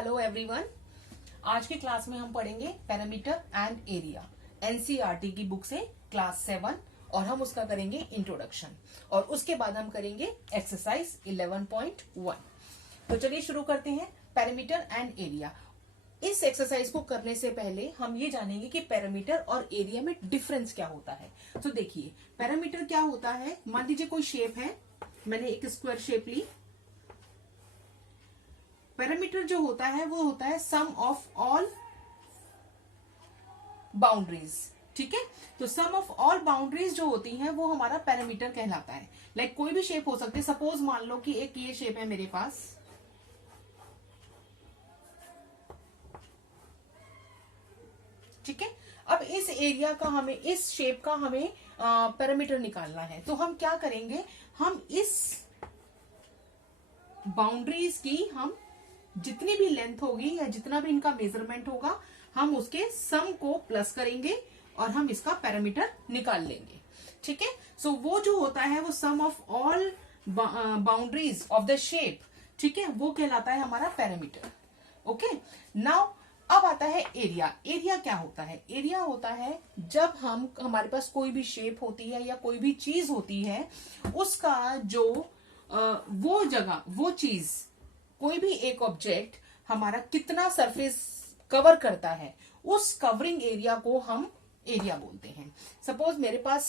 Hello everyone. आज की class में हम पढ़ेंगे पैरामीटर एंड एरिया, एनसीईआरटी की बुक से क्लास 7 और हम उसका करेंगे इंट्रोडक्शन और उसके बाद हम करेंगे एक्सरसाइज 11.1। तो चलिए शुरू करते हैं पैरामीटर एंड एरिया। इस एक्सरसाइज को करने से पहले हम ये जानेंगे कि पैरामीटर और एरिया में डिफरेंस क्या होता है। तो देखिए पैरामीटर क्या होता है। मान लीजिए कोई शेप है, मैंने एक स्क्वायर शेप ली। पैरामीटर जो होता है वो होता है सम ऑफ ऑल बाउंड्रीज। ठीक है, तो सम ऑफ ऑल बाउंड्रीज जो होती हैं वो हमारा पैरामीटर कहलाता है। लाइक कोई भी शेप हो सकती है। सपोज मान लो कि एक ये शेप है मेरे पास, ठीक है। अब इस एरिया का हमें, इस शेप का हमें पैरामीटर निकालना है। तो हम क्या करेंगे, हम इस बाउंड्रीज की हम जितनी भी लेंथ होगी या जितना भी इनका मेजरमेंट होगा हम उसके सम को प्लस करेंगे और हम इसका पैरामीटर निकाल लेंगे। ठीक है, सो वो जो होता है वो sum of all boundaries of the shape, ठीक है, वो कहलाता है हमारा पैरामीटर। ओके, नाउ अब आता है एरिया। एरिया क्या होता है? एरिया होता है जब हमारे पास कोई भी शेप होती है या कोई भी चीज होती है, उसका जो वो जगह, वो चीज, कोई भी एक ऑब्जेक्ट हमारा कितना सरफेस कवर करता है, उस कवरिंग एरिया को हम एरिया बोलते हैं। सपोज मेरे पास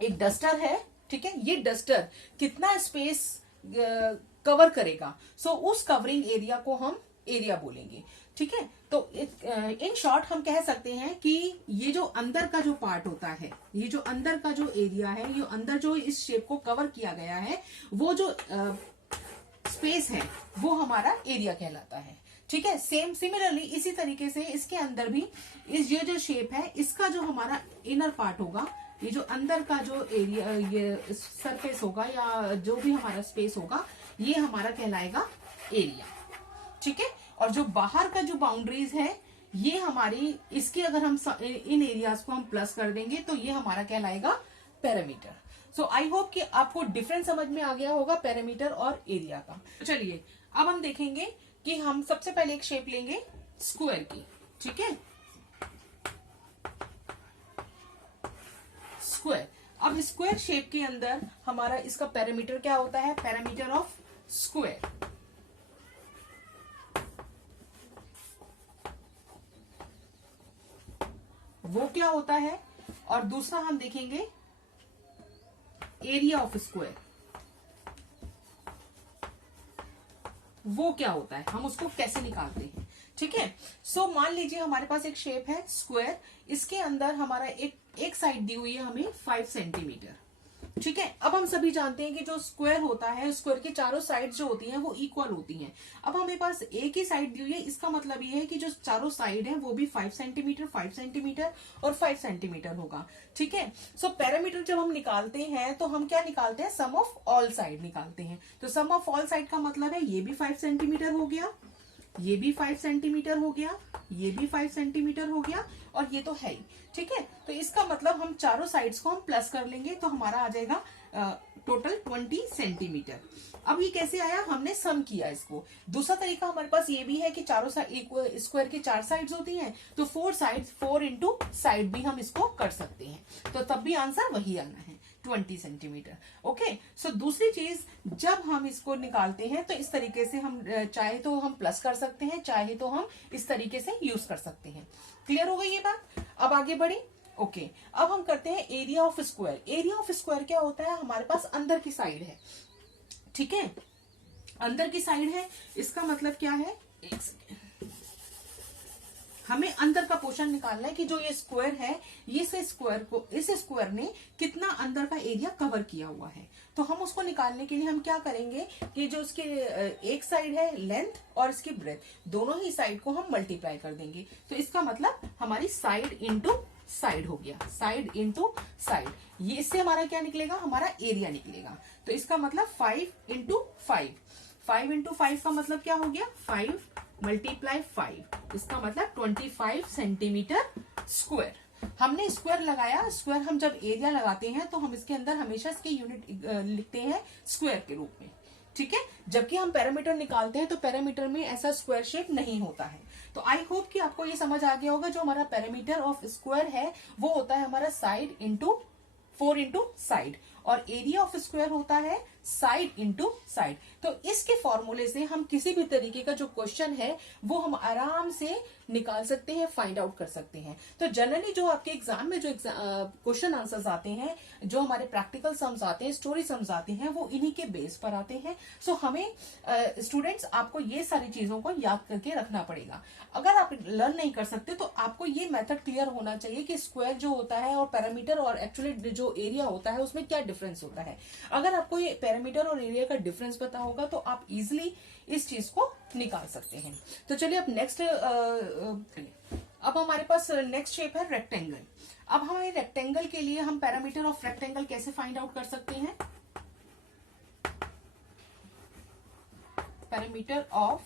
एक डस्टर है, ठीक है, ये डस्टर कितना स्पेस कवर करेगा, सो उस कवरिंग एरिया को हम एरिया बोलेंगे। ठीक है, तो इन शॉर्ट हम कह सकते हैं कि ये जो अंदर का जो पार्ट होता है, ये जो अंदर का जो एरिया है, ये अंदर जो इस शेप को कवर किया गया है, वो जो स्पेस है वो हमारा एरिया कहलाता है। ठीक है, सेम सिमिलरली इसी तरीके से इसके अंदर भी ये जो शेप है, इसका जो हमारा इनर पार्ट होगा, ये जो अंदर का जो एरिया, ये सरफेस होगा या जो भी हमारा स्पेस होगा, ये हमारा कहलाएगा एरिया। ठीक है, और जो बाहर का जो बाउंड्रीज है ये हमारी, इसके अगर हम इन एरियाज को हम प्लस कर देंगे तो ये हमारा कहलाएगा पैरामीटर। सो आई होप कि आपको डिफरेंस समझ में आ गया होगा पैरामीटर और एरिया का। चलिए अब हम देखेंगे कि हम सबसे पहले एक शेप लेंगे स्क्वायर की। ठीक है, स्क्वायर। अब स्क्वायर शेप के अंदर हमारा इसका पैरामीटर क्या होता है? पैरामीटर ऑफ स्क्वायर वो क्या होता है, और दूसरा हम देखेंगे एरिया ऑफ स्क्वायर वो क्या होता है, हम उसको कैसे निकालते हैं। ठीक है, सो मान लीजिए हमारे पास एक शेप है स्क्वायर, इसके अंदर हमारा एक साइड दी हुई है हमें 5 सेंटीमीटर। ठीक है, अब हम सभी जानते हैं कि जो स्क्वायर होता है, स्क्वायर की चारों साइड जो होती हैं वो इक्वल होती हैं। अब हमें पास एक ही साइड दी हुई है, इसका मतलब ये है कि जो चारों साइड है वो भी 5 सेंटीमीटर 5 सेंटीमीटर और 5 सेंटीमीटर होगा। ठीक है, सो पैरामीटर जब हम निकालते हैं तो हम क्या निकालते हैं? सम ऑफ ऑल साइड निकालते हैं। तो सम ऑफ ऑल साइड का मतलब है ये भी 5 सेंटीमीटर हो गया, ये भी 5 सेंटीमीटर हो गया, ये भी 5 सेंटीमीटर हो गया और ये तो है ही। ठीक है, तो इसका मतलब हम चारों साइड्स को हम प्लस कर लेंगे तो हमारा आ जाएगा टोटल 20 सेंटीमीटर। अब ये कैसे आया? हमने सम किया इसको। दूसरा तरीका हमारे पास ये भी है कि चारों स्क्वायर की 4 साइड्स होती हैं, तो 4 साइड्स, 4 इंटू साइड भी हम इसको कर सकते हैं, तो तब भी आंसर वही आना है, 20 सेंटीमीटर। ओके, सो दूसरी चीज, जब हम इसको निकालते हैं तो इस तरीके से हम चाहे तो हम प्लस कर सकते हैं, चाहे तो हम इस तरीके से यूज कर सकते हैं। क्लियर हो गई ये बात? अब आगे बढ़े। ओके, अब हम करते हैं area of square. Area of square क्या होता है? हमारे पास अंदर की साइड है। ठीक है, अंदर की साइड है, इसका मतलब क्या है? एक सेकेंड, हमें अंदर का पोर्शन निकालना है कि जो ये स्क्वायर है, इस स्क्वायर ने कितना अंदर का एरिया कवर किया हुआ है। तो हम उसको निकालने के लिए हम क्या करेंगे कि जो उसके एक साइड है लेंथ और इसकी ब्रेथ, दोनों ही साइड को हम मल्टीप्लाई कर देंगे। तो इसका मतलब हमारी साइड इंटू साइड हो गया, साइड इंटू साइड। ये इससे हमारा क्या निकलेगा? हमारा एरिया निकलेगा। तो इसका मतलब 5 इंटू 5, 5 इंटू 5 का मतलब क्या हो गया? 5 मल्टीप्लाई 5, इसका मतलब 25 सेंटीमीटर स्क्वायर। हमने स्क्वायर लगाया। स्क्वायर हम जब एरिया लगाते हैं तो हम इसके अंदर हमेशा इसकी यूनिट लिखते हैं स्क्वायर के रूप में। ठीक है, जबकि हम पैरामीटर निकालते हैं तो पैरामीटर में ऐसा स्क्वायर शेप नहीं होता है। तो आई होप कि आपको ये समझ आ गया होगा, जो हमारा पैरामीटर ऑफ स्क्वायर है वो होता है हमारा साइड इंटू 4 इंटू साइड, और एरिया ऑफ स्क्वायर होता है साइड इंटू साइड। तो इसके फॉर्मूले से हम किसी भी तरीके का जो क्वेश्चन है वो हम आराम से निकाल सकते हैं, फाइंड आउट कर सकते हैं। तो जनरली जो आपके एग्जाम में जो क्वेश्चन आंसर्स आते हैं, जो हमारे प्रैक्टिकल सम्स आते हैं, स्टोरी सम्स आते हैं, वो इन्हीं के बेस पर आते हैं। सो हमें स्टूडेंट्स आपको ये सारी चीजों को याद करके रखना पड़ेगा। अगर आप लर्न नहीं कर सकते तो आपको ये मेथड क्लियर होना चाहिए कि स्क्वायर जो होता है और पैरामीटर और एक्चुअली जो एरिया होता है उसमें क्या डिफरेंस होता है। अगर आपको ये पैरामीटर और एरिया का डिफरेंस पता होगा तो आप इजिली इस चीज को निकाल सकते हैं। तो चलिए अब नेक्स्ट, अब हमारे पास नेक्स्ट शेप है रेक्टेंगल। अब हमारे रेक्टेंगल के लिए हम पैरामीटर ऑफ रेक्टेंगल कैसे फाइंड आउट कर सकते हैं? पैरामीटर ऑफ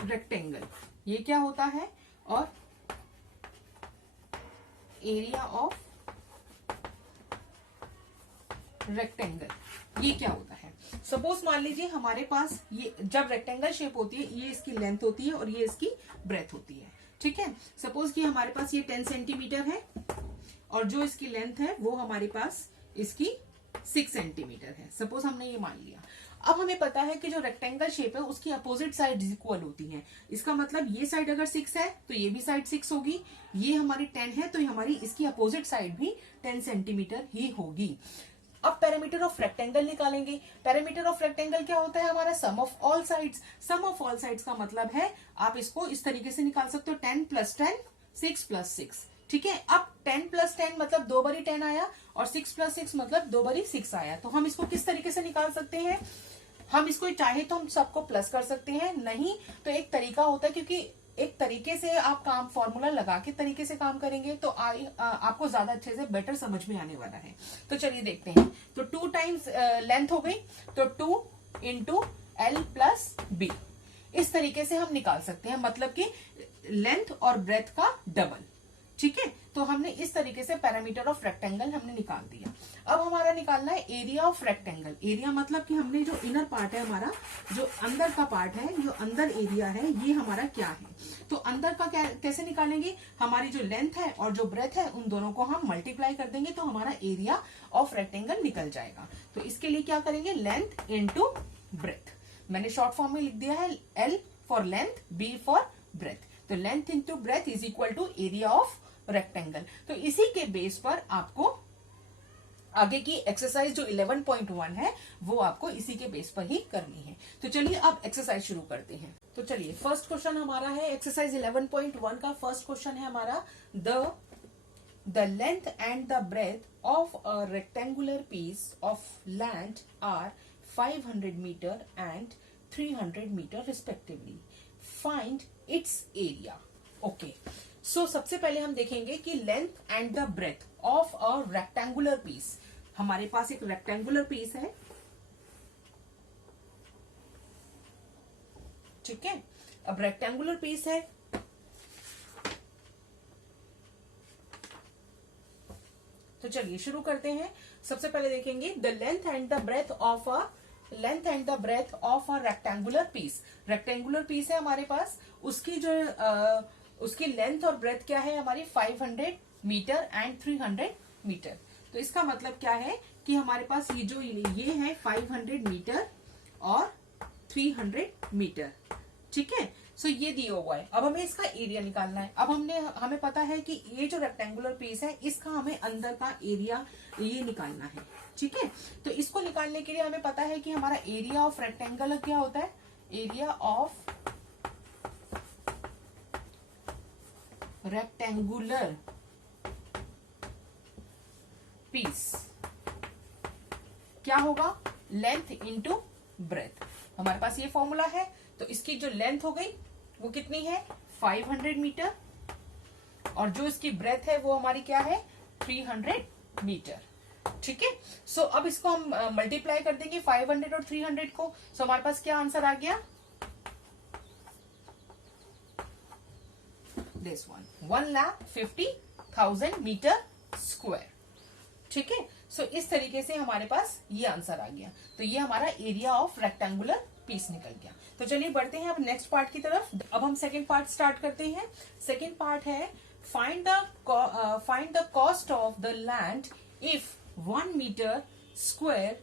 रेक्टेंगल ये क्या होता है, और एरिया ऑफ रेक्टेंगल ये क्या होता है। सपोज मान लीजिए हमारे पास ये जब रेक्टेंगल शेप होती है, ये इसकी लेंथ होती है और ये इसकी ब्रेथ होती है। ठीक है, सपोज कि हमारे पास ये 10 सेंटीमीटर है और जो इसकी लेंथ है वो हमारे पास इसकी 6 सेंटीमीटर है। सपोज हमने ये मान लिया। अब हमें पता है कि जो रेक्टेंगल शेप है उसकी अपोजिट साइड इक्वल होती है। इसका मतलब ये साइड अगर 6 है तो ये भी साइड 6 होगी, ये हमारी 10 है तो हमारी इसकी अपोजिट साइड भी 10 सेंटीमीटर ही होगी। अब पैरामीटर ऑफ रेक्टेंगल निकालेंगे। पैरामीटर ऑफ रेक्टेंगल क्या होता है हमारा? Sum of all sides. Sum of all sides का मतलब है आप इसको इस तरीके से निकाल सकते हो, 10 + 10 6 + 6। ठीक है, अब 10 + 10 मतलब 2 बारी 10 आया और 6 + 6 मतलब 2 बारी 6 आया। तो हम इसको किस तरीके से निकाल सकते हैं? हम इसको चाहे तो हम सबको प्लस कर सकते हैं, नहीं तो एक तरीका होता है, क्योंकि एक तरीके से आप काम फॉर्मूला लगा के तरीके से काम करेंगे तो आपको ज्यादा अच्छे से बेटर समझ में आने वाला है। तो चलिए देखते हैं। तो 2 टाइम्स लेंथ हो गई तो 2 × L + B, इस तरीके से हम निकाल सकते हैं, मतलब कि लेंथ और ब्रेथ का डबल। ठीक है, तो हमने इस तरीके से पैरामीटर ऑफ रेक्टेंगल हमने निकाल दिया। अब हमारा निकालना है एरिया ऑफ रेक्टेंगल। एरिया मतलब कि हमने जो इनर पार्ट है हमारा, जो अंदर का पार्ट है, जो अंदर एरिया है, ये हमारा क्या है। तो अंदर का कैसे निकालेंगे? हमारी जो लेंथ है और जो ब्रेथ है उन दोनों को हम मल्टीप्लाई कर देंगे तो हमारा एरिया ऑफ रेक्टेंगल निकल जाएगा। तो इसके लिए क्या करेंगे? Length into breadth. मैंने शॉर्ट फॉर्म में लिख दिया है, L for length, B for breadth. तो length into breadth is equal to area of rectangle. तो इसी के बेस पर आपको आगे की एक्सरसाइज जो 11.1 है वो आपको इसी के बेस पर ही करनी है। तो चलिए अब एक्सरसाइज शुरू करते हैं। तो चलिए फर्स्ट क्वेश्चन हमारा है एक्सरसाइज 11.1 का फर्स्ट क्वेश्चन है हमारा, the length and the breadth of a rectangular piece of land are 500 metre and 300 metre respectively, find its area. Okay, so सबसे पहले हम देखेंगे कि length and the breadth of a rectangular piece. हमारे पास एक रेक्टेंगुलर पीस है, ठीक है। अब रेक्टेंगुलर पीस है, तो चलिए शुरू करते हैं। सबसे पहले देखेंगे the length and the breadth of a rectangular piece. Rectangular piece है हमारे पास, उसकी जो उसकी लेंथ और ब्रेथ क्या है हमारी? 500 मीटर एंड 300 मीटर। तो इसका मतलब क्या है कि हमारे पास ये है 500 मीटर और 300 मीटर। ठीक है, सो ये दिया हुआ है। अब हमें इसका एरिया निकालना है। अब हमें पता है कि ये जो रेक्टेंगुलर पीस है इसका हमें अंदर का एरिया ये निकालना है। ठीक है, तो इसको निकालने के लिए हमें पता है कि हमारा एरिया ऑफ रेक्टेंगल क्या होता है? एरिया ऑफ रेक्टेंगुलर पीस क्या होगा? Length into breath. हमारे पास ये फॉर्मूला है। तो इसकी जो लेंथ हो गई वो कितनी है? 500 मीटर, और जो इसकी ब्रेथ है वो हमारी क्या है? 300 मीटर। ठीक है, सो अब इसको हम मल्टीप्लाई कर देंगे 500 और 300 को। सो हमारे पास क्या आंसर आ गया? This one, 1,50,000 meter square. ठीक है, सो इस तरीके से हमारे पास ये आंसर आ गया। तो ये हमारा एरिया ऑफ रेक्टेंगुलर पीस निकल गया। तो चलिए बढ़ते हैं अब नेक्स्ट पार्ट की तरफ। अब हम सेकेंड पार्ट स्टार्ट करते हैं। सेकेंड पार्ट है find the cost of the land if 1 meter square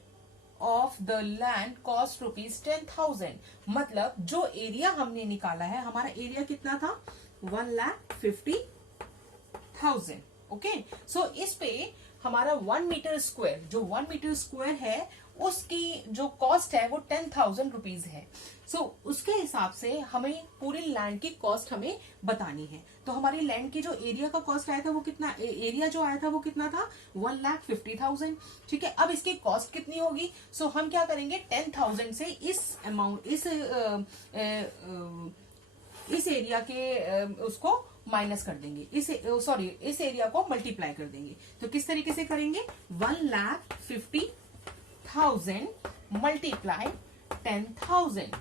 of the land cost ₹10,000। मतलब जो एरिया हमने निकाला है, हमारा एरिया कितना था 1,50,000। ओके, सो इस पे हमारा 1 मीटर स्क्वायर, जो 1 मीटर स्क्वायर है उसकी जो कॉस्ट है वो 10,000 रुपीज है। सो उसके हिसाब से हमें पूरी लैंड की कॉस्ट हमें बतानी है। तो हमारी लैंड की जो एरिया का कॉस्ट आया था वो कितना, एरिया जो आया था वो कितना था 1,50,000। ठीक है, अब इसकी कॉस्ट कितनी होगी? सो हम क्या करेंगे 10,000 से इस अमाउंट इस एरिया के उसको माइनस कर देंगे, इस एरिया को मल्टीप्लाई कर देंगे। तो किस तरीके से करेंगे 1,50,000 मल्टीप्लाई 10,000।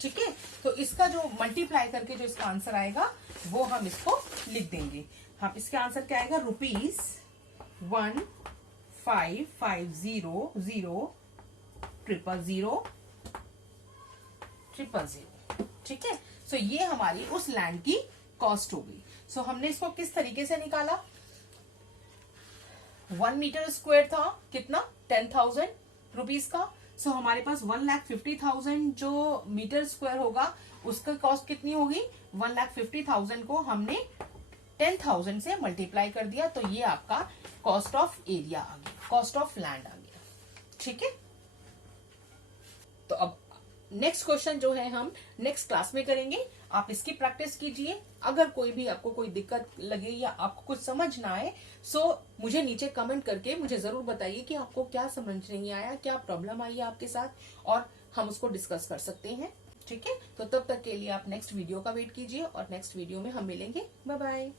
ठीक है, तो इसका जो मल्टीप्लाई करके जो इसका आंसर आएगा वो हम इसको लिख देंगे। हम इसका आंसर क्या आएगा ₹1,550,000,000,000। ठीक है, सो ये हमारी उस लैंड की कॉस्ट हो गई। सो हमने इसको किस तरीके से निकाला, 1 मीटर स्क्वायर था कितना 10,000 रुपीज का। सो हमारे पास 1,50,000 जो मीटर स्क्वायर होगा उसका कॉस्ट कितनी होगी 1,50,000 को हमने 10,000 से मल्टीप्लाई कर दिया। तो ये आपका कॉस्ट ऑफ एरिया आ गया, कॉस्ट ऑफ लैंड आ गया। ठीक है, तो अब नेक्स्ट क्वेश्चन जो है हम नेक्स्ट क्लास में करेंगे। आप इसकी प्रैक्टिस कीजिए। अगर आपको कोई दिक्कत लगे या आपको कुछ समझ ना आए, सो मुझे नीचे कमेंट करके मुझे जरूर बताइए कि आपको क्या समझ नहीं आया, क्या प्रॉब्लम आई है आपके साथ, और हम उसको डिस्कस कर सकते हैं। ठीक है, तो तब तक के लिए आप नेक्स्ट वीडियो का वेट कीजिए और नेक्स्ट वीडियो में हम मिलेंगे। Bye bye.